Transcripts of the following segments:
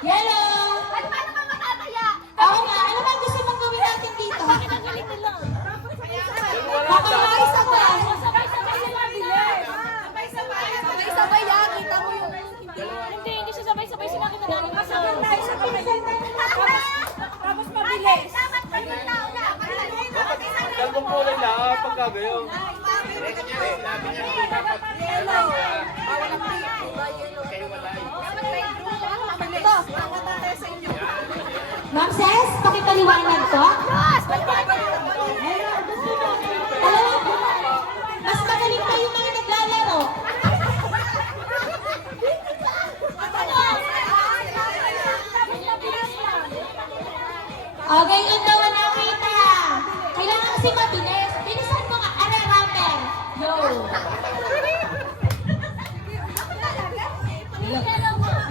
Yellow! Ano ba naman matataya? Oo nga, ano ba gusto mong gawin natin dito? Bakit ang galing nila? Sabay-sabay. Sabay-sabay sila, bilis. Sabay-sabay yan, kita mo yung... Hindi siya sabay-sabay sila, kita namin masabay tayo sa kamay. Tapos mabilis. Dapat kayo na una. Dalawang kulay lang, pagkagayon. Yellow. Ito. Ma'am Ses, pakipaliwanag ko. Alam mo, mas magaling pa yung mga naglalaro. Okay, yun daw ang nakita. Kailangan kasi mabilis. Bilisan mo nga. Ara, rapper. Yo.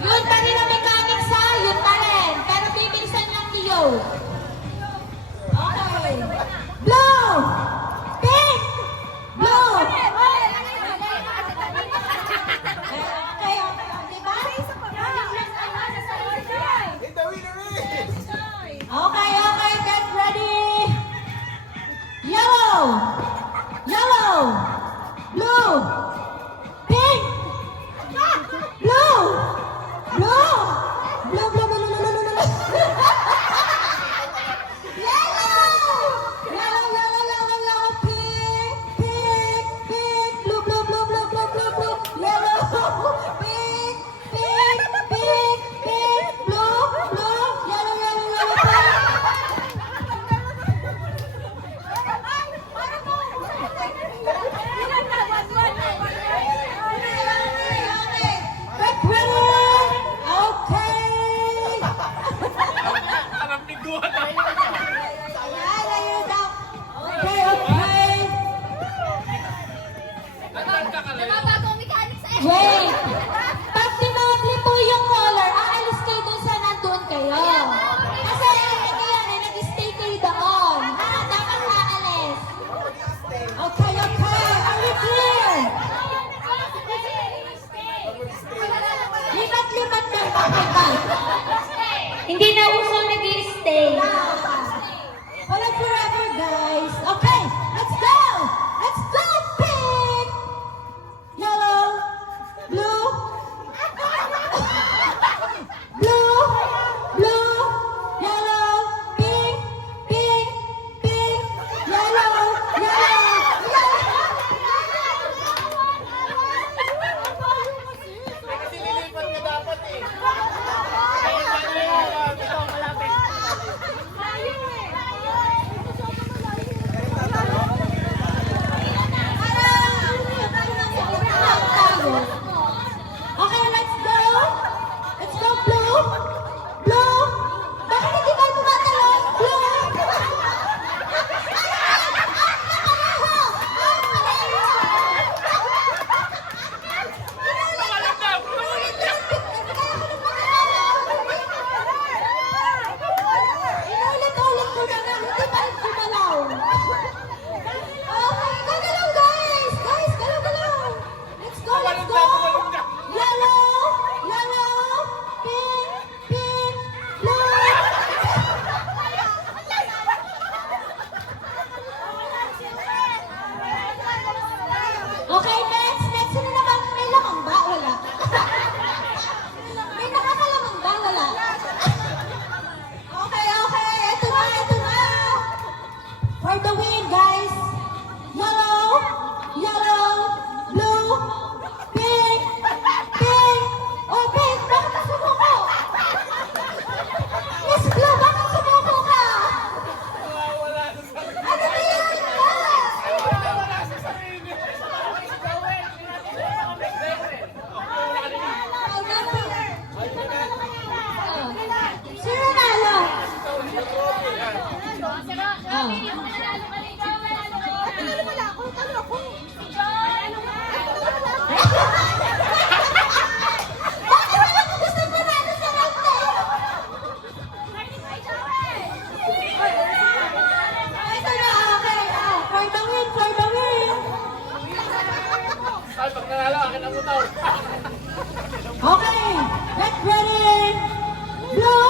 Yun pa rin ang mechanics ha. Yun pa rin. Pero bibilisan lang ni Yo. Okay. Blue! Pink! Blue! Okay, diba? Okay, get ready! Yellow! Yellow! Blue! Pink! Blue! Blue! Blue, blue, blue, blue, blue, blue, blue. Yellow! Yellow, yellow, yellow, yellow, pink, pink, pink, blue, blue, blue, blue, blue, blue, blue, yellow, pink, pink, pink, pink, blue, blue, yellow, yellow, yellow, pink. Get ready! Okay! Alam ni Guan. Ayan, ayun daw. Okay, okay. Nababagong mechanics eh. Wait! Pag tinabli po yung color, aalis kayo dun sa nandun kayo. Kasi hindi yan, nag-stay kayo doon. Ha? Dapat aalis. Okay, okay. Are you clear? Lipat-lipat ng bakit. Hindi na uso nag-stay. Walang forever, guys. Okay, let's go! Let's go, pink! Yellow, blue, blue, blue, yellow, pink, pink, pink, yellow, yellow, Kasi lilipat ka dapat eh. Kaya gano'n ito, malapit. Okay, let's go. Let's go, blue. Blue. Bakit hindi kayo tumatalon? Blue. Inulit-ulit ko na nga, hindi pa rin gumalaw. Okay, gagalaw guys! Guys, galaw-galaw! Let's go, let's go! Yellow! Yellow! Pink! Pink! Blue! Okay, next! Next na naman, may lamang ba? Wala. May nakakalamang ba? Wala. Okay, okay. Ito na, ito na. For the win, guys. Yellow, yellow, blue, pink, pink. Oh, pink, bakit ka sumuko? Miss Blue, bakit sumuko ka? Ano ba yan? Sino nalo? Bakit wala ko gusto manalo sa round na yun? Ito na, okay. For the win, for the win. Ay, pag nanalo, akin ang utaw. Okay, get ready. blue,